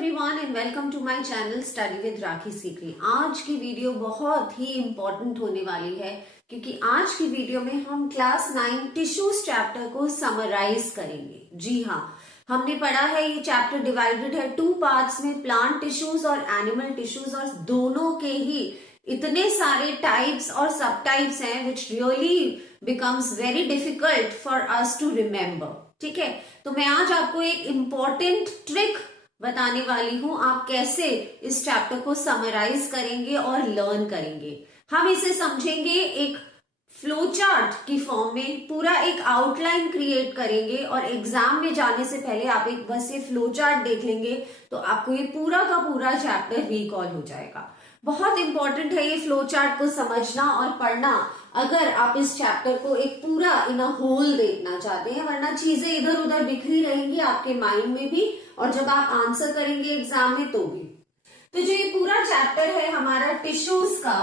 Everyone and welcome to my channel study with Rakhi Sikri. आज की video बहुत ही इम्पोर्टेंट होने वाली है क्योंकि आज की वीडियो में हम क्लास 9 टिश्यूज चैप्टर को समराइज करेंगे। जी हाँ, हमने पढ़ा है ये चैप्टर डिवाइडेड है 2 पार्ट्स में, प्लांट टिश्यूज और एनिमल टिश्यूज, और दोनों के ही इतने सारे टाइप्स और सब टाइप्स हैं which really becomes very difficult for us to remember. ठीक है, तो मैं आज आपको एक इम्पॉर्टेंट ट्रिक बताने वाली हूं, आप कैसे इस चैप्टर को समराइज करेंगे और लर्न करेंगे। हम इसे समझेंगे एक फ्लो चार्ट की फॉर्म में, पूरा एक आउटलाइन क्रिएट करेंगे और एग्जाम में जाने से पहले आप एक बस ये फ्लो चार्ट देख लेंगे तो आपको ये पूरा का पूरा चैप्टर रिकॉल हो जाएगा। बहुत इंपॉर्टेंट है ये फ्लो चार्ट को समझना और पढ़ना अगर आप इस चैप्टर को एक पूरा इन अ होल देखना चाहते हैं, वरना चीजें इधर उधर बिखरी रहेंगी आपके माइंड में भी और जब आप आंसर करेंगे एग्जाम में तो भी। तो जो ये पूरा चैप्टर है हमारा टिश्यूज का,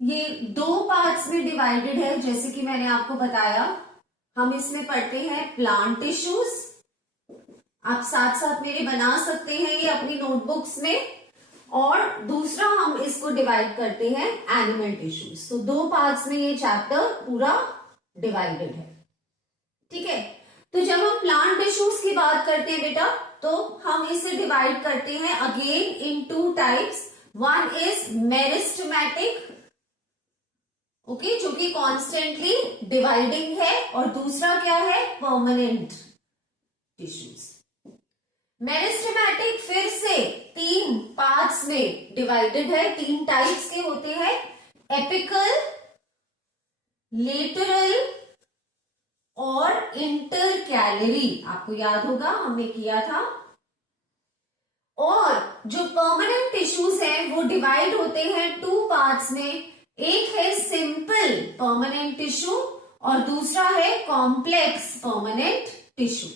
ये 2 पार्ट्स में डिवाइडेड है। जैसे कि मैंने आपको बताया, हम इसमें पढ़ते हैं प्लांट टिश्यूज, आप साथ साथ मेरे बना सकते हैं ये अपनी नोटबुक्स में, और दूसरा हम इसको डिवाइड करते हैं एनिमल टिश्यूज। तो 2 पार्ट्स में ये चैप्टर पूरा डिवाइडेड है। ठीक है, तो जब हम प्लांट टिश्यूज की बात करते हैं बेटा, तो हम इसे डिवाइड करते हैं again in 2 types. One is meristematic, okay, जो कि कॉन्स्टेंटली डिवाइडिंग है, और दूसरा क्या है, परमानेंट टिश्यूज। मेरिस्टेमेटिक फिर से 3 पार्ट्स में डिवाइडेड है, 3 टाइप्स के होते हैं, एपिकल, लेटरल और इंटरकैलरी। आपको याद होगा हमने किया था। और जो परमानेंट टिश्यूज हैं वो डिवाइड होते हैं 2 पार्ट्स में, एक है सिंपल परमानेंट टिश्यू और दूसरा है कॉम्प्लेक्स परमानेंट टिश्यू।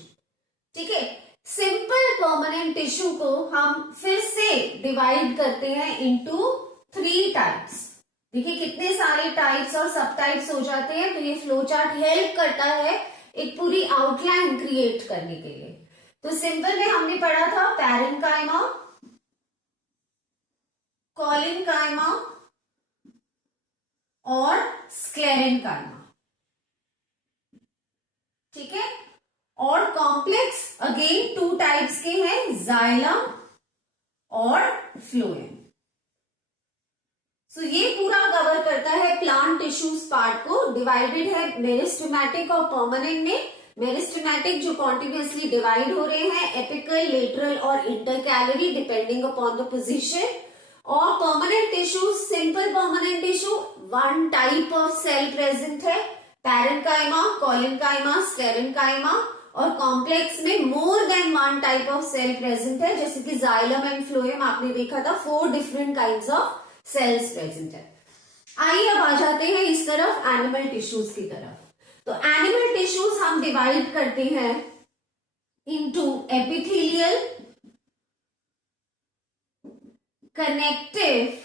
ठीक है, सिंपल परमानेंट टिश्यू को हम फिर से डिवाइड करते हैं इनटू 3 टाइप्स। देखिए कितने सारे टाइप्स और सब टाइप्स हो जाते हैं, तो ये फ्लो चार्ट हेल्प करता है एक पूरी आउटलाइन क्रिएट करने के लिए। तो सिंपल में हमने पढ़ा था पैरेन्काइमा, कॉलिन्काइमा और स्क्लेरेन्काइमा। ठीक है, और कॉम्प्लेक्स अगेन 2 टाइप्स के हैं, जाइलम और फ्लोएम। सो ये पूरा कवर करता है प्लांट टिश्यूज पार्ट को। डिवाइडेड है मेरिस्टेमेटिक और परमानेंट में। मेरिस्टेमेटिक जो कॉन्टिन्यूअसली डिवाइड हो रहे हैं, एपिकल, लेटरल और intercalary depending upon the position, और permanent tissues, simple permanent tissue 1 type of cell present है, पैरेन्काइमा, कॉलिन्काइमा, स्क्लेरेन्काइमा, और कॉम्प्लेक्स में more than 1 type of cell present है, जैसे कि जाइलम एंड फ्लोएम आपने देखा था, 4 different kinds of cells present है। आइए अब आ जाते हैं इस तरफ एनिमल टिश्यूज की तरफ। तो एनिमल टिश्यूज हम डिवाइड करते हैं इनटू एपिथेलियल, कनेक्टिव,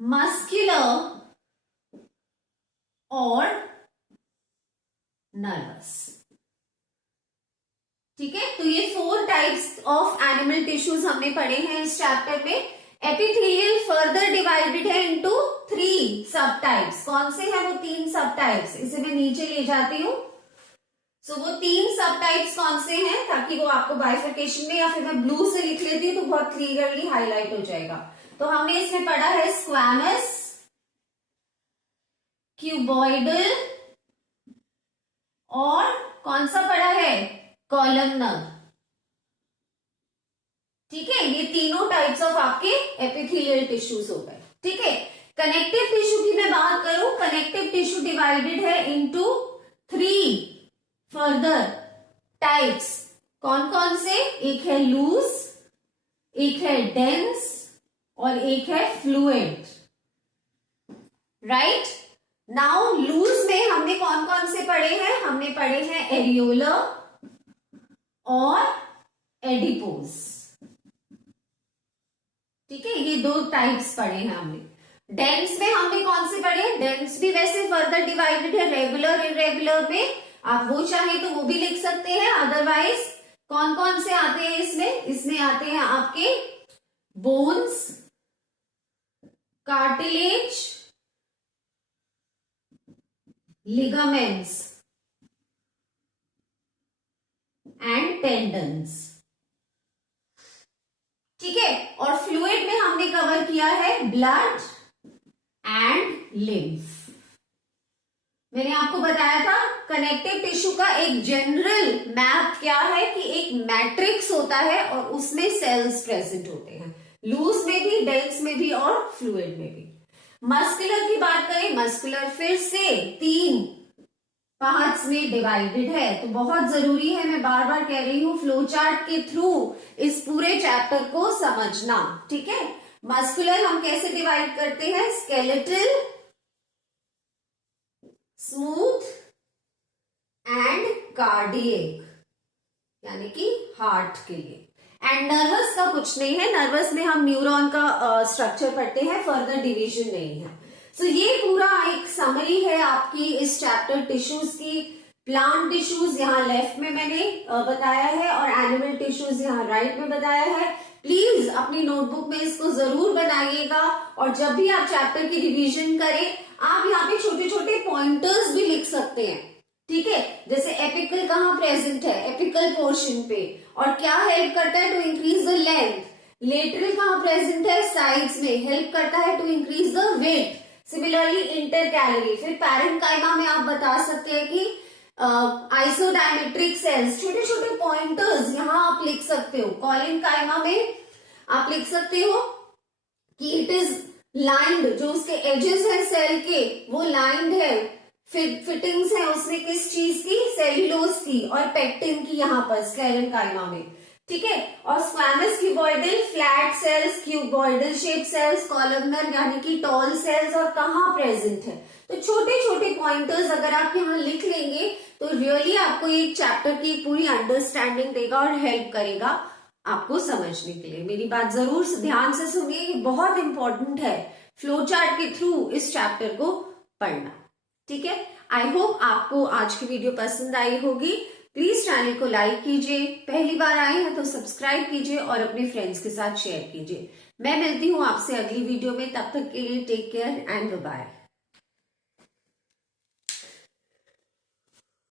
मस्कुलर और नर्वस। ठीक है, तो ये 4 टाइप्स ऑफ एनिमल टिश्यूज हमने पढ़े हैं इस चैप्टर में। एपिथेलियल फर्दर डिवाइडेड है इनटू 3 सब टाइप्स। कौन से हैं वो 3 सब टाइप्स, इसे मैं नीचे ले जाती हूं। सो वो 3 सब टाइप्स कौन से हैं, ताकि वो आपको बाइफर्केशन में, या फिर मैं ब्लू से लिख लेती हूँ तो बहुत क्लियरली हाईलाइट हो जाएगा। तो हमने इसमें पढ़ा है स्क्वैमस, क्यूबॉइडल और कौन सा पढ़ा है, कॉलमनर। ठीक है, ये तीनों टाइप्स ऑफ आपके एपिथेलियल टिश्यूज हो गए। ठीक है, कनेक्टिव टिश्यू की मैं बात करूं, कनेक्टिव टिश्यू डिवाइडेड है इनटू 3 फर्दर टाइप्स। कौन कौन से, एक है लूज, एक है डेंस और एक है फ्लूएंट। राइट, नाउ लूज में हमने कौन कौन से पढ़े हैं, हमने पढ़े हैं एरियोलर और एडिपोज। ठीक है, ये 2 टाइप्स पढ़े हैं हमने। डेंस में हमने कौन से पढ़े, डेंस भी वैसे फर्दर डिवाइडेड है रेगुलर इरेगुलर में। आप वो चाहे तो वो भी लिख सकते हैं। अदरवाइज कौन कौन से आते हैं इसमें आते हैं आपके bones, cartilage, ligaments and tendons. ठीक है, और फ्लूइड में हमने कवर किया है ब्लड एंड लिम्फ। मैंने आपको बताया था कनेक्टिव टिश्यू का एक जनरल मैप क्या है कि एक मैट्रिक्स होता है और उसमें सेल्स प्रेजेंट होते हैं, लूज में भी, डेंस में भी और फ्लूइड में भी। मस्कुलर की बात करें, मस्कुलर फिर से 3 पार्ट्स में डिवाइडेड है। तो बहुत जरूरी है, मैं बार बार कह रही हूं, फ्लो चार्ट के थ्रू इस पूरे चैप्टर को समझना। ठीक है, मस्कुलर हम कैसे डिवाइड करते हैं, स्केलेटल, स्मूथ एंड कार्डियक, यानी कि हार्ट के लिए। एंड नर्वस का कुछ नहीं है, नर्वस में हम न्यूरॉन का स्ट्रक्चर पढ़ते हैं, फर्दर डिवीजन नहीं है। सो ये पूरा एक समरी है आपकी इस चैप्टर टिश्यूज की। प्लांट टिश्यूज यहाँ लेफ्ट में मैंने बताया है और एनिमल टिश्यूज यहाँ राइट में बताया है। प्लीज अपनी नोटबुक में इसको जरूर बनाइएगा और जब भी आप चैप्टर की रिवीजन करें आप यहाँ पे छोटे छोटे पॉइंटर्स भी लिख सकते हैं। ठीक है, जैसे एपिकल कहाँ प्रेजेंट है, एपिकल पोर्शन पे, और क्या हेल्प करता है to increase the length. Lateral कहाँ प्रेजेंट है, साइड्स में, हेल्प करता है to increase the weight. Similarly intercalary, फिर पैरेंकाइमा में आप बता सकते हैं कि आइसोडायमेट्रिक सेल्स, छोटे छोटे पॉइंटर्स यहाँ आप लिख सकते हो। कॉलिनकाइमा में आप लिख सकते हो कि इट इज लाइंड, जो उसके एजेस है सेल के वो लाइंड है। फिटिंग्स है उसमें किस चीज की, सेल्यूलोज की और पेक्टिन की यहाँ पर स्क्लेरेनकाइमा में। ठीक है, और squamous cuboidal, flat sales, cuboidal shape cells, columnar यानी कि टॉल सेल्स, और कहाँ प्रेजेंट है। तो छोटे छोटे पॉइंटर्स अगर आप यहाँ लिख लेंगे तो रियली आपको ये चैप्टर की पूरी अंडरस्टैंडिंग देगा और हेल्प करेगा आपको समझने के लिए। मेरी बात जरूर ध्यान से सुनिए, ये बहुत इंपॉर्टेंट है फ्लो चार्ट के थ्रू इस चैप्टर को पढ़ना। ठीक है, आई होप आपको आज की वीडियो पसंद आई होगी। प्लीज चैनल को लाइक कीजिए, पहली बार आए हैं तो सब्सक्राइब कीजिए और अपने फ्रेंड्स के साथ शेयर कीजिए। मैं मिलती हूँ आपसे अगली वीडियो में, तब तक के लिए टेक केयर एंड बाय।